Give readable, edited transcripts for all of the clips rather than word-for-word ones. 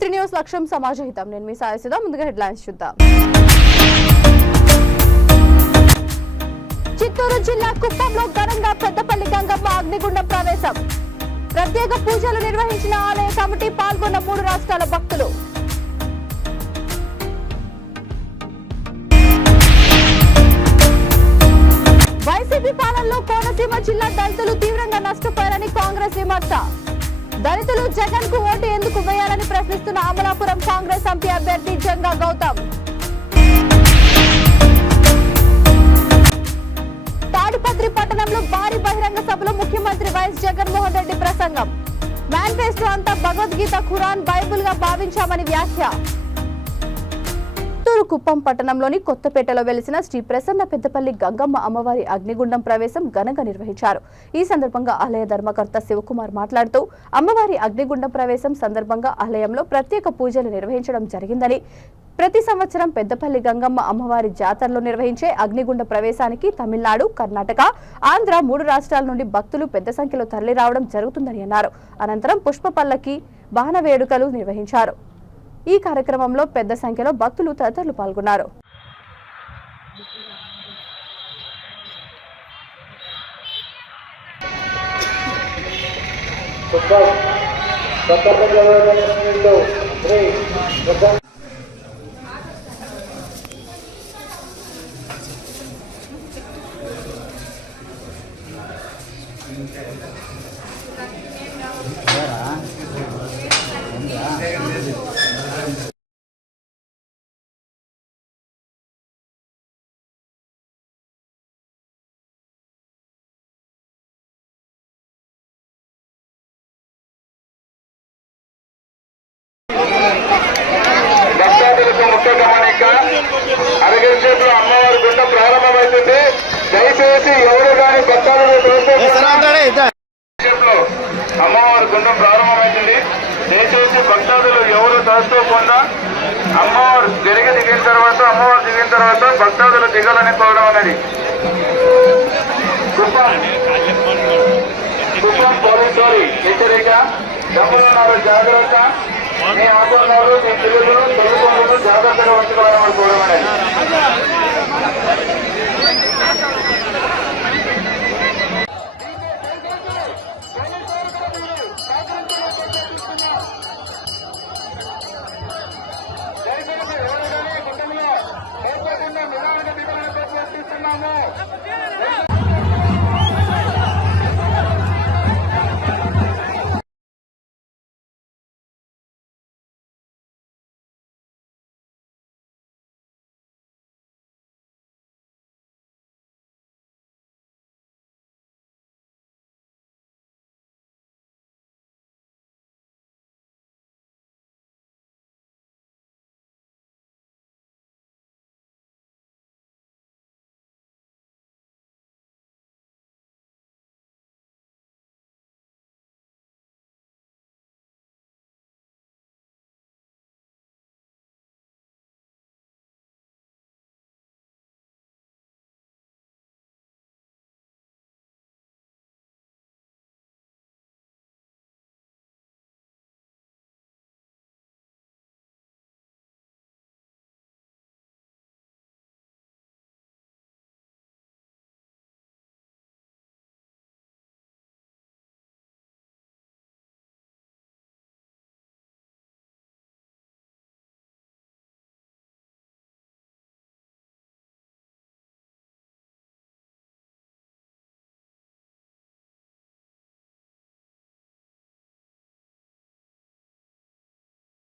T3 news లక్ష్యం సమాజహితం. నేను మీ సాయసిద. ముందుగా హెడ్లైన్స్ చూద్దాం. చిత్తూరు జిల్లా కుప్పంలో ఘనంగా పెద్దపల్లి గంగమ్మ అగ్నిగుండం ప్రవేశం. ప్రత్యేక పూజలు నిర్వహించిన ఆలయ కమిటీ, పాల్గొన్న 3 రాష్ట్రాల భక్తులు. వైసీపీ పాలనలో కోనసీమ జిల్లా దళితులు తీవ్రంగా నష్టపోయారని కాంగ్రెస్ విమర్శ. దళితులు జగన్ కు ఓటు ఎందుకు వేయాలని ప్రశ్నిస్తున్న అమలాపురం కాంగ్రెస్ ఎంపీ అభ్యర్థి జంగా గౌతమ్. తాడిపత్రి పట్టణంలో భారీ బహిరంగ సభలో ముఖ్యమంత్రి వైఎస్ జగన్మోహన్ రెడ్డి ప్రసంగం. మేనిఫెస్టో అంతా భగవద్గీత, ఖురాన్, బైబుల్ గా భావించామని వ్యాఖ్య. చిత్తూరు కుప్పం పట్టణంలోని కొత్తపేటలో వెలిసిన శ్రీ ప్రసన్న పెద్దపల్లి గంగమ్మ అమ్మవారి అగ్నిగుండం ప్రవేశం ఘనంగా నిర్వహించారు. ఈ సందర్భంగా ఆలయ ధర్మకర్త శివకుమార్ మాట్లాడుతూ అమ్మవారి అగ్నిగుండం ప్రవేశం సందర్భంగా ఆలయంలో ప్రత్యేక పూజలు నిర్వహించడం జరిగిందని, ప్రతి సంవత్సరం పెద్దపల్లి గంగమ్మ అమ్మవారి జాతరలో నిర్వహించే అగ్నిగుండ ప్రవేశానికి తమిళనాడు, కర్ణాటక, ఆంధ్ర 3 రాష్ట్రాల నుండి భక్తులు పెద్ద సంఖ్యలో తరలి రావడం జరుగుతుందని అన్నారు. అనంతరం పుష్ప పల్లకి వాహన వేడుకలు నిర్వహించారు. ఈ కార్యక్రమంలో పెద్ద సంఖ్యలో భక్తులు తదితరులు పాల్గొన్నారు. భక్తాదులకు ముఖ్య గమనిక, అరగంటసేపులో అమ్మవారి గుండం ప్రారంభమవుతుంది. దయచేసి ఎవరు కానీ భక్తాదులు అమ్మవారి గుండం ప్రారంభమవుతుంది. దయచేసి భక్తాదులు ఎవరు తలుచుకోకుండా అమ్మవారు దిగిన తర్వాత భక్తాదులు దిగాలని కోరడం అనేది. కుప్పం పోలీసు వారి హెచ్చరిక, దమ్ములున్నారు జాగ్రత్త, మీ ఆటోన్నారు, మీ పిల్లలు తెలుగులు జాగ్రత్తగా ఉంచుకోవాలని కోరడం అనేది.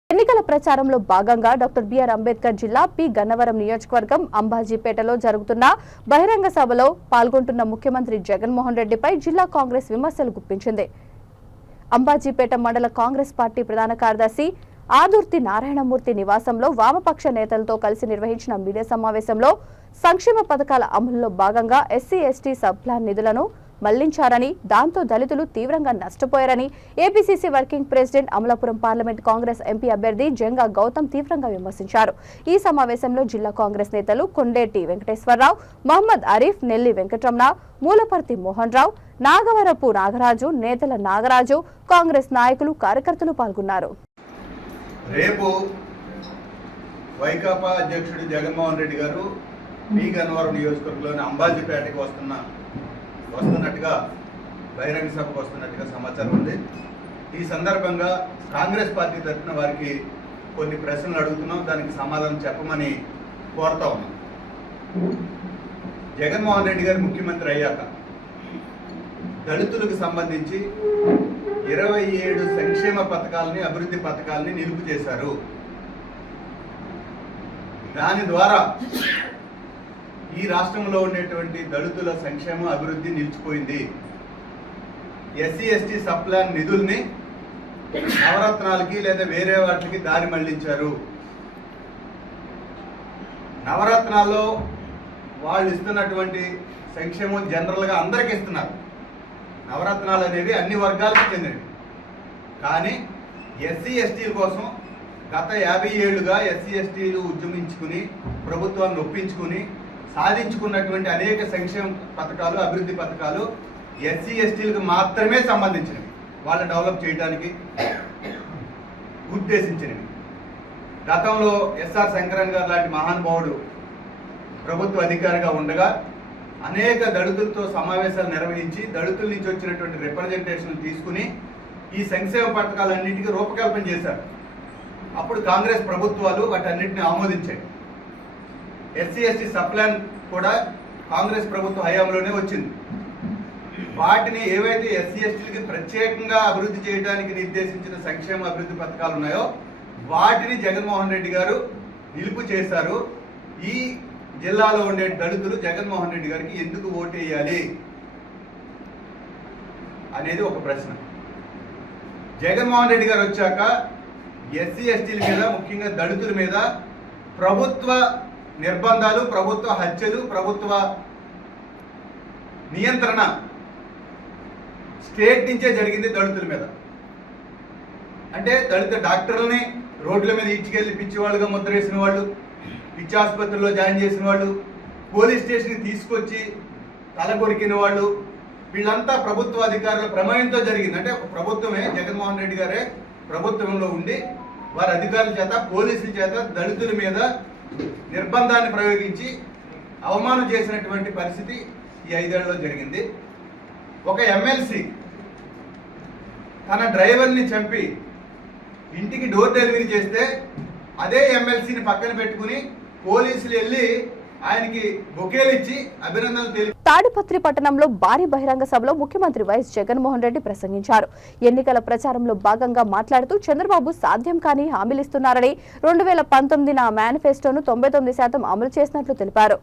ఎన్నికల ప్రచారంలో భాగంగా డాక్టర్ బిఆర్ అంబేద్కర్ జిల్లా పి గన్నవరం నియోజకవర్గం అంబాజీపేటలో జరుగుతున్న బహిరంగ సభలో పాల్గొంటున్న ముఖ్యమంత్రి జగన్మోహన్ రెడ్డిపై జిల్లా కాంగ్రెస్ విమర్శలు గుప్పించింది. అంబాజీపేట మండల కాంగ్రెస్ పార్టీ ప్రధాన కార్యదర్శి ఆదుర్తి నారాయణమూర్తి నివాసంలో వామపక్ష నేతలతో కలిసి నిర్వహించిన మీడియా సమావేశంలో సంక్షేమ పథకాల అమలులో భాగంగా ఎస్సీ ఎస్టీ సబ్ ప్లాన్ నిధులను మళ్లించారని, దాంతో దళితులు తీవ్రంగా నష్టపోయారని APCC working president, Amalapuram parliament Congress MP అభ్యర్థి జంగా గౌతమ్ తీవ్రంగా విమర్శించారు. ఈ సమావేశంలో జిల్లా కాంగ్రెస్ నేతలు కొండేటి వెంకటేశ్వరరావు, మహమ్మద్ అరీఫ్, నెల్లి వెంకటరమణ, మూలపర్తి మోహన్ రావు, నాగవరపు నాగరాజు, నేతల నాగరాజు, కాంగ్రెస్ నాయకులు, కార్యకర్తలు పాల్గొన్నారు. రేపు వైకాపా అధ్యక్షుడు జగన్మోహన్ రెడ్డి గారు పి గన్నవరం నియోజకవర్గంలోని అంబాజీపేటకి వస్తున్నట్టుగా బహిరంగ సభకు వస్తున్నట్టుగా సమాచారం ఉంది. ఈ సందర్భంగా కాంగ్రెస్ పార్టీ తరఫున వారికి కొన్ని ప్రశ్నలు అడుగుతున్నాం, దానికి సమాధానం చెప్పమని కోరుతా ఉన్నాం. జగన్మోహన్ రెడ్డి గారు ముఖ్యమంత్రి అయ్యాక దళితులకు సంబంధించి 27 సంక్షేమ పథకాలని, అభివృద్ధి పథకాలని నిలుపు చేశారు. దాని ద్వారా ఈ రాష్ట్రంలో ఉండేటువంటి దళితుల సంక్షేమ అభివృద్ధి నిలిచిపోయింది. ఎస్సీ ఎస్టీ సప్లాన్ నిధుల్ని నవరత్నాలకి లేదా వేరే వాటికి దారి మళ్లించారు. నవరత్నాల్లో వాళ్ళు ఇస్తున్నటువంటి సంక్షేమం జనరల్గా అందరికీ ఇస్తున్నారు. నవరత్నాలు అనేవి అన్ని వర్గాలకు చెందినవి. కానీ ఎస్సీ ఎస్టీల కోసం గత 50 ఏళ్లుగా ఎస్సీ ఎస్టీలు ఉద్యమించుకుని ప్రభుత్వాన్ని ఒప్పించుకుని సాధించుకున్నటువంటి అనేక సంక్షేమ పథకాలు, అభివృద్ధి పథకాలు ఎస్సీ ఎస్టీలకు మాత్రమే సంబంధించినవి, వాళ్ళు డెవలప్ చేయడానికి ఉద్దేశించినవి. గతంలో ఎస్ఆర్ శంకరన్ గారు లాంటి మహానుభావుడు ప్రభుత్వ అధికారిగా ఉండగా అనేక దళితులతో సమావేశాలు నిర్వహించి దళితుల నుంచి వచ్చినటువంటి రిప్రజెంటేషన్ తీసుకుని ఈ సంక్షేమ పథకాలన్నింటికీ రూపకల్పన చేశారు. అప్పుడు కాంగ్రెస్ ప్రభుత్వాలు వాటన్నిటిని ఆమోదించాయి. ఎస్సీ ఎస్టీ సప్లాన్ కూడా కాంగ్రెస్ ప్రభుత్వ హయాంలోనే వచ్చింది. వాటిని ఏవైతే ఎస్సీ ఎస్టీలకి ప్రత్యేకంగా అభివృద్ధి చేయడానికి నిర్దేశించిన సంక్షేమ అభివృద్ధి పథకాలు ఉన్నాయో వాటిని జగన్మోహన్ రెడ్డి గారు నిలుపు చేశారు. ఈ జిల్లాలో ఉండే దళితులు జగన్మోహన్ రెడ్డి గారికి ఎందుకు ఓటేయాలి అనేది ఒక ప్రశ్న. జగన్మోహన్ రెడ్డి గారు వచ్చాక ఎస్సీ ఎస్టీల మీద, ముఖ్యంగా దళితుల మీద ప్రభుత్వ నిర్బంధాలు, ప్రభుత్వ హత్యలు, ప్రభుత్వ నియంత్రణ స్టేట్ నుంచే జరిగింది దళితుల మీద. అంటే దళిత డాక్టర్లని రోడ్ల మీద ఇచ్చికెళ్ళి పిచ్చివాళ్ళుగా ముద్రేసిన వాళ్ళు, పిచ్చి ఆసుపత్రిలో జాయిన్ చేసిన వాళ్ళు, పోలీస్ స్టేషన్కి తీసుకొచ్చి తల కొరికిన వాళ్ళు, వీళ్ళంతా ప్రభుత్వ అధికారుల ప్రమేయంతో జరిగింది. అంటే ప్రభుత్వమే, జగన్మోహన్ రెడ్డి గారే ప్రభుత్వంలో ఉండి వారి అధికారుల చేత, పోలీసుల చేత దళితుల మీద నిర్బంధాన్ని ప్రయోగించి అవమానం చేసినటువంటి పరిస్థితి ఈ 5 ఏళ్లలో జరిగింది. ఒక ఎమ్మెల్సీ తన డ్రైవర్ని చంపి ఇంటికి డోర్ డెలివరీ చేస్తే అదే ఎమ్మెల్సీని పక్కన పెట్టుకుని పోలీసులు వెళ్ళి ఆయనకి బొకేలు ఇచ్చి అభినందనలు తెలిపి తాడిపత్రి పట్టణంలో భారీ బహిరంగ సభలో ముఖ్యమంత్రి వైఎస్ జగన్మోహన్ రెడ్డి ప్రసంగించారు. ఎన్నికల ప్రచారంలో భాగంగా మాట్లాడుతూ చంద్రబాబు సాధ్యం కాని హామీలిస్తున్నారని, 2019 మేనిఫెస్టోను 99% అమలు చేసినట్లు తెలిపారు.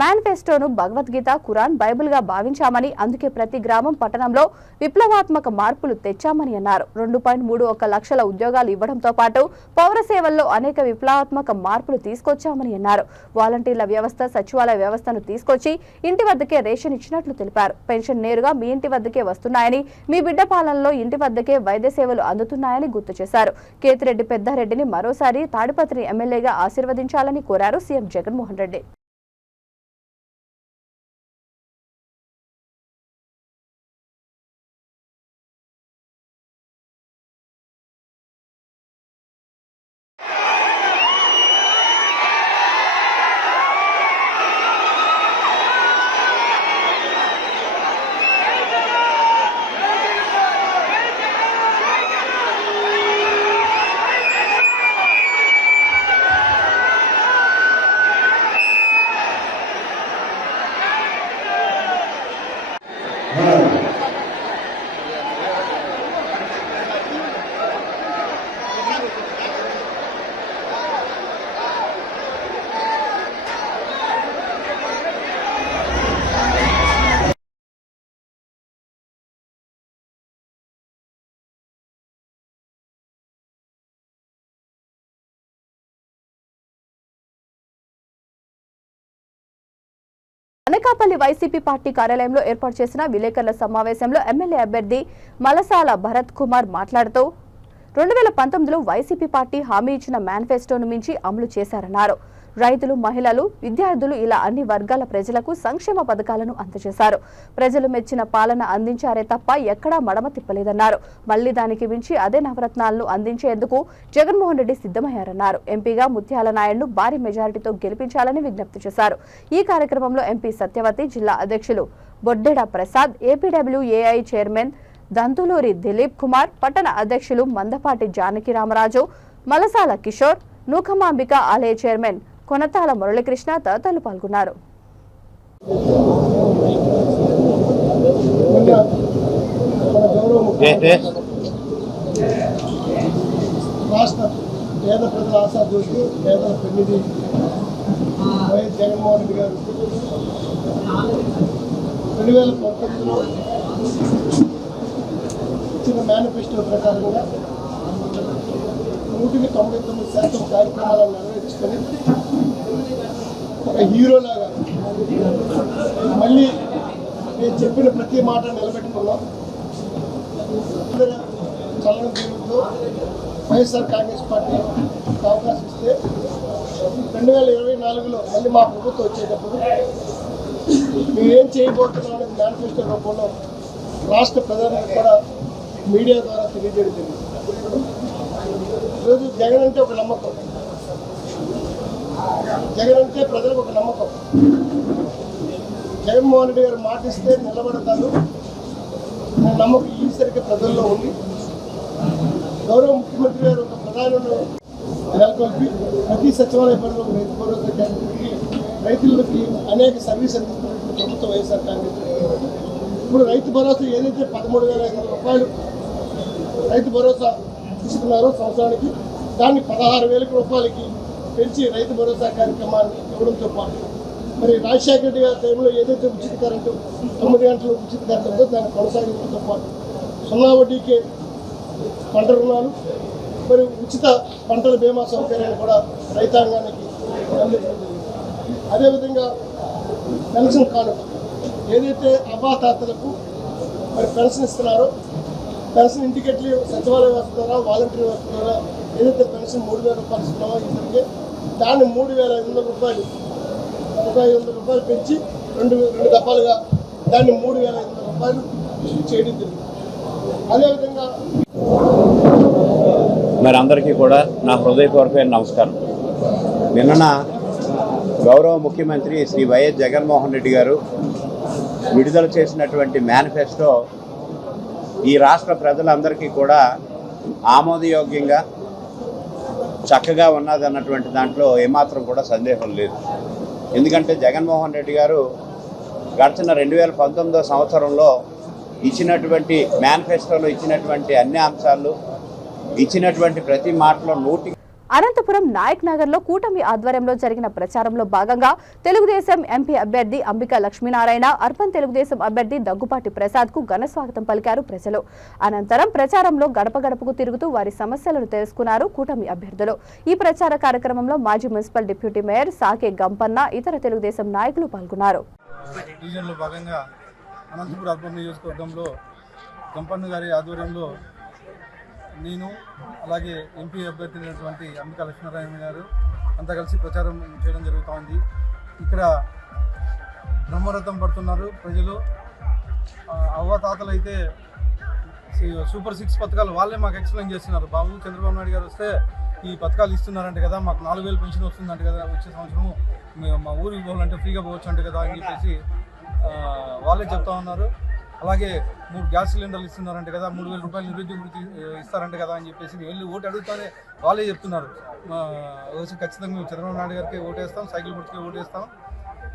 మేనిఫెస్టోను భగవద్గీత, ఖురాన్, బైబిల్గా భావించామని, అందుకే ప్రతి గ్రామం, పట్టణంలో విప్లవాత్మక మార్పులు తెచ్చామని అన్నారు. 2.31 లక్షల ఉద్యోగాలు ఇవ్వడంతో పాటు పౌర సేవల్లో అనేక విప్లవాత్మక మార్పులు తీసుకొచ్చామని అన్నారు. వాలంటీర్ల వ్యవస్థ, సచివాలయ వ్యవస్థను తీసుకొచ్చి ఇంటి వద్దకే రేషన్ ఇచ్చినట్లు తెలిపారు. పెన్షన్ నేరుగా మీ ఇంటి వద్దకే వస్తున్నాయని, మీ బిడ్డ పాలనలో ఇంటి వద్దకే వైద్య సేవలు అందుతున్నాయని గుర్తు చేశారు. కేతిరెడ్డి పెద్దారెడ్డిని మరోసారి తాడిపత్రి ఎమ్మెల్యేగా ఆశీర్వదించాలని కోరారు CM Jaganmohan Reddy. Anakapalli YCP party కార్యాలయంలో ఏర్పాటు చేసిన విలేకరుల సమావేశంలో ఎమ్మెల్యే అభ్యర్థి మలసాల భరత్ కుమార్ మాట్లాడుతూ 2019లో వైసీపీ పార్టీ హామీ ఇచ్చిన మేనిఫెస్టోను మించి అమలు చేశారన్నారు. రైతులు, మహిళలు, విద్యార్థులు ఇలా అన్ని వర్గాల ప్రజలకు సంక్షేమ పథకాలను అందజేశారు. ప్రజలు మెచ్చిన పాలన అందించారే తప్ప ఎక్కడా మడమ తిప్పలేదన్నారు. మళ్లీ దానికి మించి అదే నవరత్నాలను అందించేందుకు జగన్మోహన్ రెడ్డి సిద్ధమయ్యారన్నారు. ఎంపీగా ముత్యాల నాయుడును భారీ మెజారిటీతో గెలిపించాలని విజ్ఞప్తి చేశారు. ఈ కార్యక్రమంలో ఎంపీ సత్యవతి, జిల్లా అధ్యక్షులు బొడ్డెడ ప్రసాద్, ఏపీడబ్ల్యూఏఐ చైర్మన్ దంతులూరి దిలీప్ కుమార్, పట్టణ అధ్యక్షులు మందపాటి జానకి రామరాజు, మలసాల కిషోర్, నూకమాంబిక ఆలయ చైర్మన్ కొనతాల మురళీకృష్ణ తదితరులు పాల్గొన్నారు. రాష్ట్ర పేద ప్రజల ఆశాజ్యోతి, పేదల పెన్నిధి వైఎస్ జగన్మోహన్ రెడ్డి గారు 2019లో ఇచ్చిన మేనిఫెస్టో ప్రకారంగా 99% కార్యక్రమాలను నెరవేర్చుకొని ఒక హీరోలాగా మళ్ళీ నేను చెప్పిన ప్రతి మాట నిలబెట్టుకున్నాం. చలన దీవులతో వైఎస్ఆర్ కాంగ్రెస్ పార్టీ అవకాశం ఇస్తే 2024లో మళ్ళీ మా ప్రభుత్వం వచ్చేటప్పుడు మేమేం చేయబోతున్నాం అనేది మేనిఫెస్టో రూపంలో రాష్ట్ర ప్రజలకు కూడా మీడియా ద్వారా తెలియజేయడం జరిగింది. ఈరోజు జగన్ అంటే ఒక నమ్మకం, జగన్ అంటే ప్రజలకు ఒక నమ్మకం. జగన్మోహన్ రెడ్డి గారు మాటిస్తే నిలబడతారు అనే నమ్మకం ఈసరికి ప్రజల్లో ఉంది. గౌరవ ముఖ్యమంత్రి గారు ఒక ప్రధానులను నెలకొల్పి ప్రతి సచివాలయ పరిధిలో రైతు భరోసా కేంద్రానికి రైతులకి అనేక సర్వీస్ అందిస్తున్నటువంటి ప్రభుత్వం వైఎస్ఆర్ కాంగ్రెస్. ఇప్పుడు రైతు భరోసా ఏదైతే 13,500 రూపాయలు రైతు భరోసా ఇస్తున్నారో సంవత్సరానికి, దాన్ని 16,000 రూపాయలకి పెంచి రైతు భరోసా కార్యక్రమాన్ని ఇవ్వడంతో పాటు మరి రాజశేఖర రెడ్డి గారి టైంలో ఏదైతే ఉచిత కరెంటు 9 గంటల ఉచిత కరెంటు ఉందో దాన్ని కొనసాగించడంతో పాటు 0 వడ్డీకే పంట రుణాలు, మరి ఉచిత పంటల బీమా సౌకర్యాలు కూడా రైతాంగానికి అందించడం జరిగింది. అదేవిధంగా పెన్షన్ కానుక ఏదైతే అవ్వాతాతలకు మరి పెన్షన్ ఇస్తున్నారో, పెన్షన్ ఇంటికెట్లి సచివాలయ వ్యవస్థ ద్వారా, వాలంటీర్ వ్యవస్థ ద్వారా ఏదైతే పెన్షన్ 3,000 రూపాయలు ఇస్తున్నామో ఇప్పటికే దాన్ని 3,500 రూపాయలు 1,500 రూపాయలు పెంచి రెండు దఫాలుగా దాన్ని 3,500 రూపాయలు చేయడం జరిగింది. అదేవిధంగా మరి అందరికీ కూడా నా హృదయపూర్వకమైన నమస్కారం. నిన్న గౌరవ ముఖ్యమంత్రి శ్రీ వైఎస్ జగన్మోహన్ రెడ్డి గారు విడుదల చేసినటువంటి మేనిఫెస్టో ఈ రాష్ట్ర ప్రజలందరికీ కూడా ఆమోదయోగ్యంగా చక్కగా ఉన్నదన్నటువంటి దాంట్లో ఏమాత్రం కూడా సందేహం లేదు. ఎందుకంటే జగన్మోహన్ రెడ్డి గారు గడిచిన 2019 సంవత్సరంలో ఇచ్చినటువంటి మేనిఫెస్టోలో ఇచ్చినటువంటి అన్ని అంశాలు, ఇచ్చినటువంటి ప్రతి మాటలో అనంతపురం నాయక్ నగర్ లో కూటమి ఆధ్వర్యంలో జరిగిన ప్రచారంలో భాగంగా తెలుగుదేశం ఎంపీ అభ్యర్థి అంబికా లక్ష్మీనారాయణ, అర్బన్ తెలుగుదేశం అభ్యర్థి దగ్గుపాటి ప్రసాద్ కు ఘన స్వాగతం పలికారు ప్రజలు. అనంతరం ప్రచారంలో గడప గడపకు తిరుగుతూ వారి సమస్యలను తెలుసుకున్నారు కూటమి అభ్యర్థులు. ఈ ప్రచార కార్యక్రమంలో మాజీ మున్సిపల్ డిప్యూటీ మేయర్ సాకే గంపన్న, ఇతర తెలుగుదేశం నాయకులు పాల్గొన్నారు. అనంతపురం అర్బన్ నియోజకవర్గంలో గంపన్న గారి ఆధ్వర్యంలో నేను అలాగే ఎంపీ అభ్యర్థి అయినటువంటి అంబికా లక్ష్మీనారాయణ గారు అంతా కలిసి ప్రచారం చేయడం జరుగుతోంది. ఇక్కడ బ్రహ్మరథం పడుతున్నారు ప్రజలు. అవ్వతాతలు అయితే సూపర్ 6 పథకాలు వాళ్ళే మాకు ఎక్స్ప్లెయిన్ చేస్తున్నారు. బాబు చంద్రబాబు నాయుడు గారు వస్తే ఈ పథకాలు ఇస్తున్నారంటే కదా, మాకు 4,000 పెన్షన్ వస్తుందంటే కదా, వచ్చే సంవత్సరము మా ఊరికి పోవాలంటే ఫ్రీగా పోవచ్చు అంటే కదా అని చెప్పేసి వాళ్ళే చెప్తా ఉన్నారు. అలాగే 3 గ్యాస్ సిలిండర్లు ఇస్తున్నారంటే కదా, 3,000 రూపాయలు నిరుద్యోగులకి ఇస్తారంటే కదా అని చెప్పేసి వెళ్ళి ఓటు అడుగుతానే వాళ్ళే చెప్తున్నారు. ఖచ్చితంగా మేము చంద్రబాబు నాయుడు గారికి ఓటేస్తాం, సైకిల్ గుర్తుకే ఓటేస్తాం,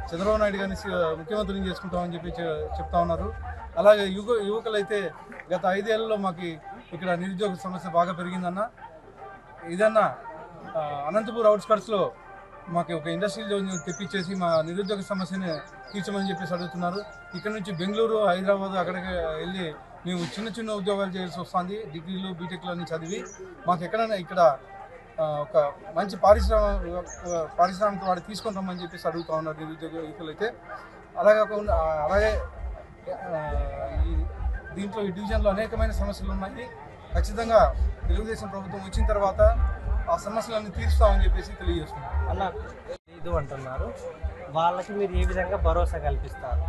చంద్రబాబు నాయుడు గారిని ముఖ్యమంత్రిని చేసుకుంటామని చెప్పి చెప్తా ఉన్నారు. అలాగే యువకులైతే గత 5 ఏళ్లలో మాకు ఇక్కడ నిరుద్యోగ సమస్య బాగా పెరిగిందన్న. ఇదన్నా అనంతపూర్ అవుట్స్కట్స్లో మాకు ఒక ఇండస్ట్రియల్ జోన్ తెప్పించేసి మా నిరుద్యోగ సమస్యని తీర్చమని చెప్పేసి అడుగుతున్నారు. ఇక్కడ నుంచి బెంగళూరు, హైదరాబాద్ అక్కడికి వెళ్ళి మేము చిన్న ఉద్యోగాలు చేయాల్సి వస్తుంది. డిగ్రీలు, బీటెక్లు అన్ని చదివి మాకు ఎక్కడైనా ఇక్కడ ఒక మంచి పారిశ్రామిక వాడు తీసుకొని రమ్మని చెప్పేసి అడుగుతూ ఉన్నారు నిరుద్యోగ యువకులు అయితే. అలాగే దీంట్లో ఈ డివిజన్లో అనేకమైన సమస్యలు ఉన్నాయి. ఖచ్చితంగా తెలుగుదేశం ప్రభుత్వం వచ్చిన తర్వాత ఆ సమస్యలన్నీ తీరుస్తామని చెప్పేసి తెలియజేస్తున్నాం. చేయొద్దు అంటున్నారు. వాళ్ళకి మీరు ఏ విధంగా భరోసా కల్పిస్తారు?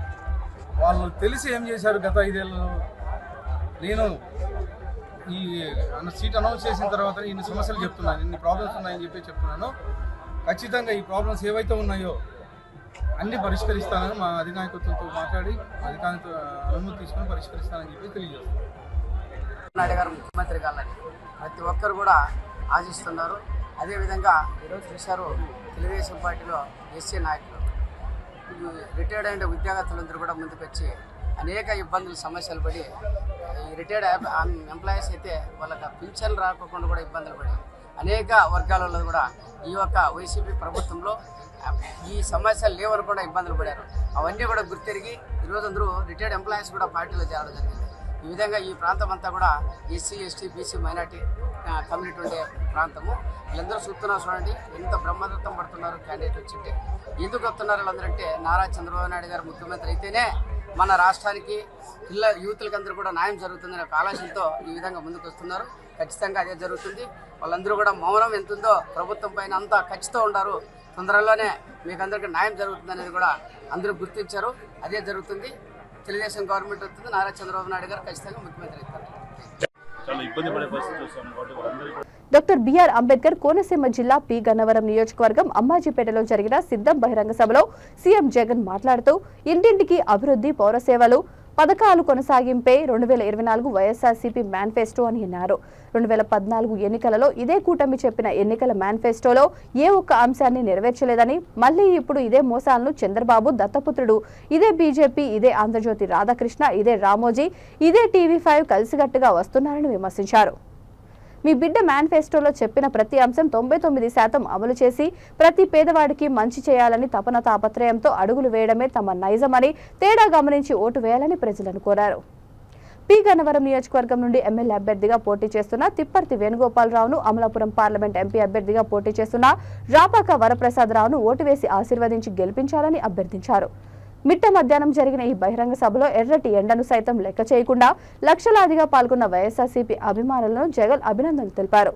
వాళ్ళు తెలిసి ఏం చేశారు గత 5 ఏళ్ళు? నేను ఈ సీట్ అనౌన్స్ చేసిన తర్వాత ఇన్ని సమస్యలు చెప్తున్నాను, ఇన్ని ప్రాబ్లమ్స్ ఉన్నాయని చెప్పి చెప్తున్నాను. ఖచ్చితంగా ఈ ప్రాబ్లమ్స్ ఏవైతే ఉన్నాయో అన్నీ పరిష్కరిస్తానని మా అధినాయకత్వంతో మాట్లాడి అధికారులతో అనుమతి తీసుకొని పరిష్కరిస్తానని చెప్పి తెలియజేస్తున్నాను. నాయుడు గారు ముఖ్యమంత్రి కావాలని ప్రతి ఒక్కరు కూడా ఆశిస్తున్నారు. అదేవిధంగా ఈరోజు చూశారు, తెలుగుదేశం పార్టీలో ఎస్సీ నాయకులు, రిటైర్డ్ అయిన ఉద్యోగస్తులందరూ కూడా ముందుకొచ్చి అనేక ఇబ్బందులు సమస్యలు పడి, ఈ రిటైర్డ్ ఎంప్లాయీస్ అయితే వాళ్ళకి పింఛన్లు రాకుండా కూడా ఇబ్బందులు పడి అనేక వర్గాలలో కూడా ఈ యొక్క వైసీపీ ప్రభుత్వంలో ఈ సమస్యలు లేవనుకుండా ఇబ్బందులు పడారు. అవన్నీ కూడా గుర్తిరిగి ఈరోజు అందరూ రిటైర్డ్ ఎంప్లాయీస్ కూడా పార్టీలో చేరడం జరిగింది. ఈ విధంగా ఈ ప్రాంతం అంతా కూడా SC, ST, BC, minority community ఉండే ప్రాంతము. వీళ్ళందరూ చూస్తున్నారు, చూడండి ఎంత బ్రహ్మదత్తం పడుతున్నారు క్యాండిడేట్ వచ్చింటే. ఎందుకు వస్తున్నారు వీళ్ళందరంటే, నారా చంద్రబాబు నాయుడు గారు ముఖ్యమంత్రి అయితేనే మన రాష్ట్రానికి యూత్లకి అందరూ కూడా న్యాయం జరుగుతుందనే ఒక ఆలోచనతో ఈ విధంగా ముందుకు వస్తున్నారు. ఖచ్చితంగా అదే జరుగుతుంది. వాళ్ళందరూ కూడా మౌనం ఎంతుందో ప్రభుత్వం పైన అంతా ఖచ్చితంగా ఉన్నారు. తొందరలోనే మీకు అందరికీ న్యాయం జరుగుతుంది అనేది కూడా అందరూ గుర్తించారు. అదే జరుగుతుంది. తెలుగుదేశం గవర్నమెంట్ వస్తుంది, నారా చంద్రబాబు నాయుడు గారు ఖచ్చితంగా ముఖ్యమంత్రి అవుతారు. డాక్టర్ బిఆర్ అంబేద్కర్ కోనసీమ జిల్లా పి గన్నవరం నియోజకవర్గం అంబాజీపేటలో జరిగిన సిద్ధం బహిరంగ సభలో సీఎం జగన్ మాట్లాడుతూ ఇంటింటికి అభివృద్ధి, పౌర సేవలు పథకాలు కొనసాగింపే 2024 వైఎస్ఆర్సీపీ మేనిఫెస్టో అని అన్నారు. 2014 ఎన్నికలలో ఇదే కూటమి చెప్పిన ఎన్నికల మేనిఫెస్టోలో ఏ ఒక్క అంశాన్ని నెరవేర్చలేదని, మళ్లీ ఇప్పుడు ఇదే మోసాలను చంద్రబాబు దత్తపుత్రుడు, ఇదే బీజేపీ, ఇదే ఆంధ్రజ్యోతి రాధాకృష్ణ, ఇదే రామోజీ, ఇదే TV5 కలిసికట్టుగా వస్తున్నారని విమర్శించారు. మీ బిడ్డ మేనిఫెస్టోలో చెప్పిన ప్రతి అంశం 99% అమలు చేసి ప్రతి పేదవాడికి మంచి చేయాలని తపన తాపత్రయంతో అడుగులు వేయడమే తమ నైజమని తేడా గమనించి ఓటు వేయాలని ప్రజలను కోరారు. పి గన్నవరం నియోజకవర్గం నుండి ఎమ్మెల్యే అభ్యర్థిగా పోటీ చేస్తున్న తిప్పర్తి వేణుగోపాలరావును, అమలాపురం పార్లమెంట్ ఎంపీ అభ్యర్థిగా పోటీ చేస్తున్న రాపాక వరప్రసాదరావును ఓటు వేసి ఆశీర్వదించి గెలిపించాలని అభ్యర్థించారు. మిట్ట మధ్యాహ్నం జరిగిన ఈ బహిరంగ సభలో ఎర్రటి ఎండను సైతం లెక్క చేయకుండా లక్షలాదిగా పాల్గొన్న వైఎస్ఆర్సీపీ అభిమానులను జగన్ అభినందనలు తెలిపారు.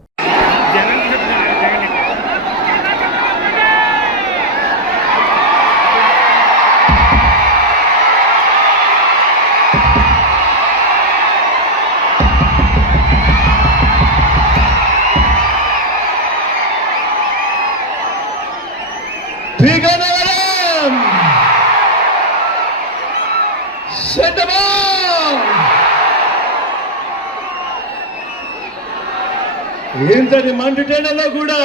ఇంతటి మండుటెండలో కూడా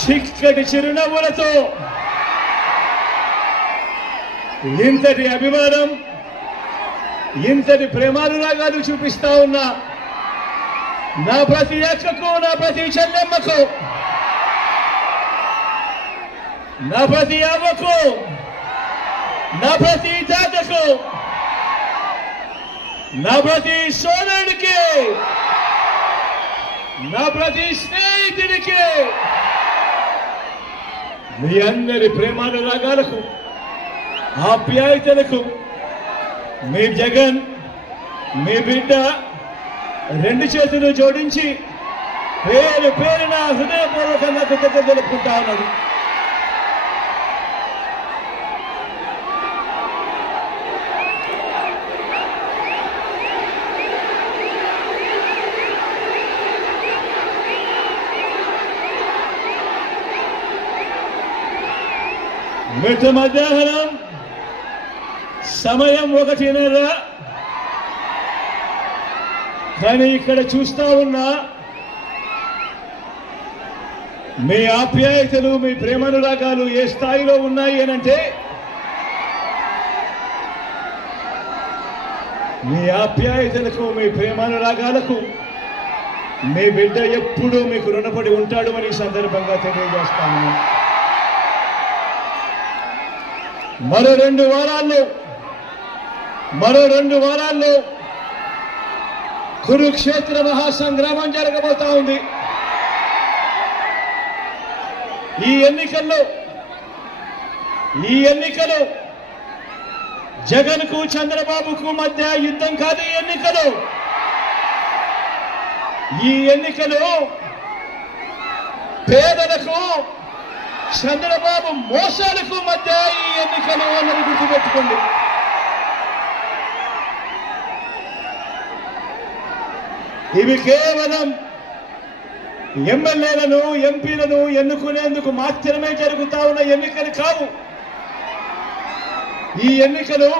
చిక్కటి చిరునవ్వులతో ఇంతటి అభిమానం, ఇంతటి ప్రేమానురాగాలు చూపిస్తా ఉన్నా నా ప్రతి అక్కకు, నా ప్రతి చెల్లెమ్మకు, నా ప్రతి అవ్వకు, నా ప్రతి తాతకు, నా ప్రతి సోదరుడికి, నా ప్రతి స్నేహితుడికి, మీ అందరి ప్రేమానురాగాలకు, ఆప్యాయతలకు మీ జగన్, మీ బిడ్డ 2 చేతులు జోడించి పేరు పేరున హృదయపూర్వకంగా కృతజ్ఞతలు తెలుపుకుంటా ఉన్నాడు. మిట్ట మధ్యాహ్నం సమయం 1:30. కానీ ఇక్కడ చూస్తా ఉన్నా మీ ఆప్యాయతలు, మీ ప్రేమానురాగాలు ఏ స్థాయిలో ఉన్నాయి అనంటే, మీ ఆప్యాయతలకు, మీ ప్రేమానురాగాలకు మీ బిడ్డ ఎప్పుడూ మీకు రుణపడి ఉంటాడు అని సందర్భంగా తెలియజేస్తాను. మరో 2 వారాల్లో కురుక్షేత్ర మహాసంగ్రామం జరగబోతా ఉంది. ఈ ఎన్నికలు జగన్కు, చంద్రబాబుకు మధ్య యుద్ధం కాదు. ఈ ఎన్నికలు పేదలకు చంద్రబాబు మోసాలకు మధ్య ఈ ఎన్నికలు అన్నది గుర్తుపెట్టుకోండి. ఇవి కేవలం ఎమ్మెల్యేలను ఎంపీలను ఎన్నుకునేందుకు మాత్రమే జరుగుతా ఉన్న ఎన్నికలు కావు. ఈ ఎన్నికలు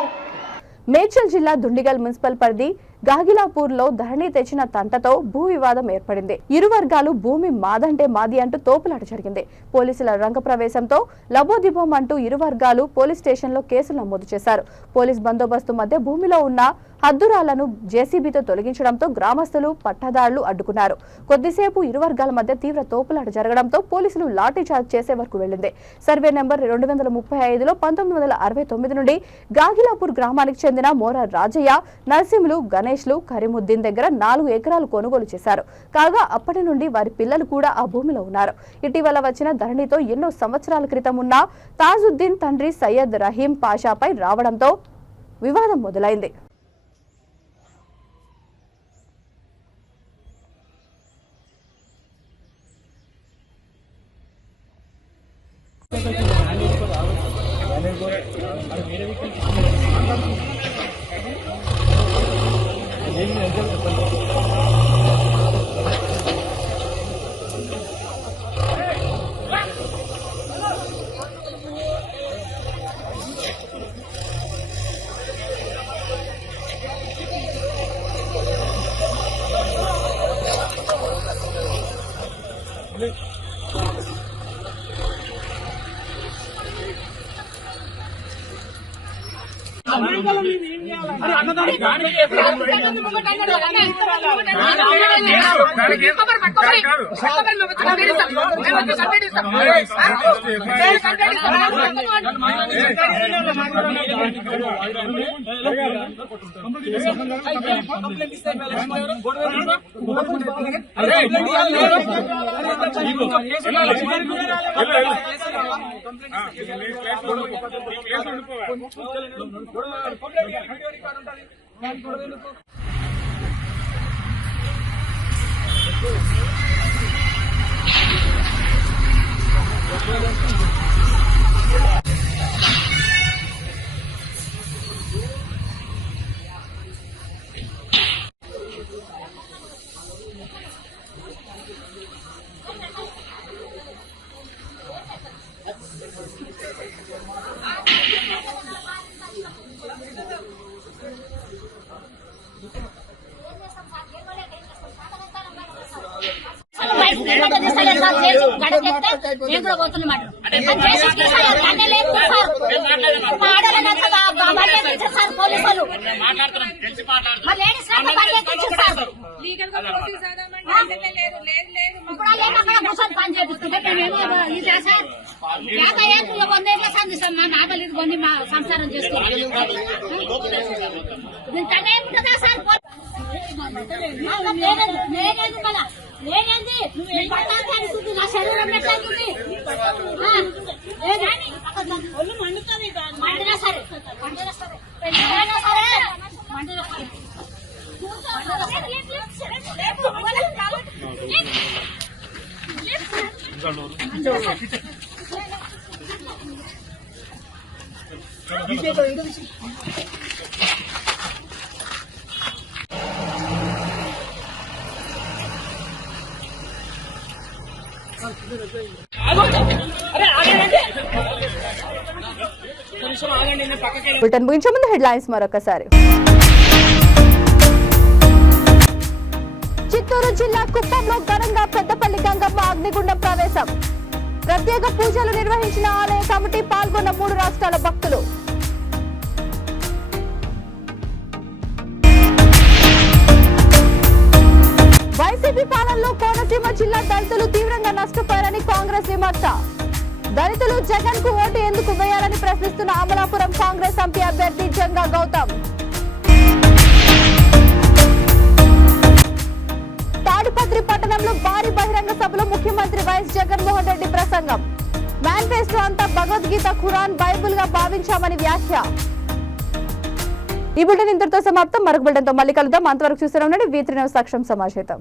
మేడ్చల్ జిల్లా దుండిగల్ మున్సిపల్ పరిధి గాగిలాపూర్ లో ధరణి తెచ్చిన తంటతో భూ వివాదం ఏర్పడింది. ఇరు వర్గాలు భూమి మాదంటే మాది అంటూ తోపులాట జరిగింది. పోలీసుల రంగప్రవేశంతో లబోదిబోం అంటూ ఇరు వర్గాలు పోలీస్ స్టేషన్ లో కేసులు నమోదు చేశారు. పోలీస్ బందోబస్తు మధ్య భూమిలో ఉన్న హద్దురాలను జేసీబీతో తొలగించడంతో గ్రామస్తులు పట్టాదారులు అడ్డుకున్నారు. కొద్దిసేపు ఇరు వర్గాల మధ్య తీవ్ర తోపులాట జరగడంతో పోలీసులు లాఠీచార్జ్ చేసే వరకు వెళ్లింది. సర్వే నెంబర్ 235లో 1969 నుండి గాగిలాపూర్ గ్రామానికి చెందిన మోరా రాజయ్య, నరసింహులు, గణేష్లు కరీముద్దీన్ దగ్గర 4 ఎకరాలు కొనుగోలు చేశారు. కాగా అప్పటి నుండి వారి పిల్లలు కూడా ఆ భూమిలో ఉన్నారు. ఇటీవల వచ్చిన ధరణితో ఎన్నో సంవత్సరాల క్రితం ఉన్న తాజుద్దీన్ తండ్రి సయ్యద్ రహీం పాషాపై రావడంతో వివాదం మొదలైంది. సంసారం చేసుకోవాలి నేనేంది నా శరీరం ఎట్లయింది ఒళ్ళు మండుతుంది మండినా సరే మండినా సరే మండినా సరే మండినా సరే బులెటిన్ ముగించే ముందు హెడ్లైన్స్ మరొకసారి. చిత్తూరు జిల్లా కుప్పంలో ఘనంగా పెద్దపల్లి గంగమ్మ అగ్నిగుండం ప్రవేశం. ప్రత్యేక పూజలు నిర్వహించిన ఆలయ కమిటీ, పాల్గొన్న 3 రాష్ట్రాల భక్తులు. వైసీపీ పాలనలో కోనసీమ జిల్లా దళితులు తీవ్రంగా నష్టపోయారని కాంగ్రెస్ విమర్శ. దళితులు జగన్ కు ఓటు ఎందుకు వేయాలని ప్రశ్నిస్తున్న అమలాపురం కాంగ్రెస్ ఎంపీ అభ్యర్థి జంగా గౌతమ్. తాడిపత్రి పట్టణంలో భారీ బహిరంగ సభలో ముఖ్యమంత్రి వైఎస్ జగన్మోహన్ రెడ్డి ప్రసంగం. మేనిఫెస్టో అంతా భగవద్గీత, ఖురాన్, బైబుల్ గా భావించామని వ్యాఖ్య. ఈ బులెటిన్ ఇంతటితో సమాప్తం. మరొక బులెటిన్తో మళ్ళీ కలుద్దాం. అంతవరకు చూస్తూనే ఉండండి V3 న్యూస్. సక్షం సమాచారం.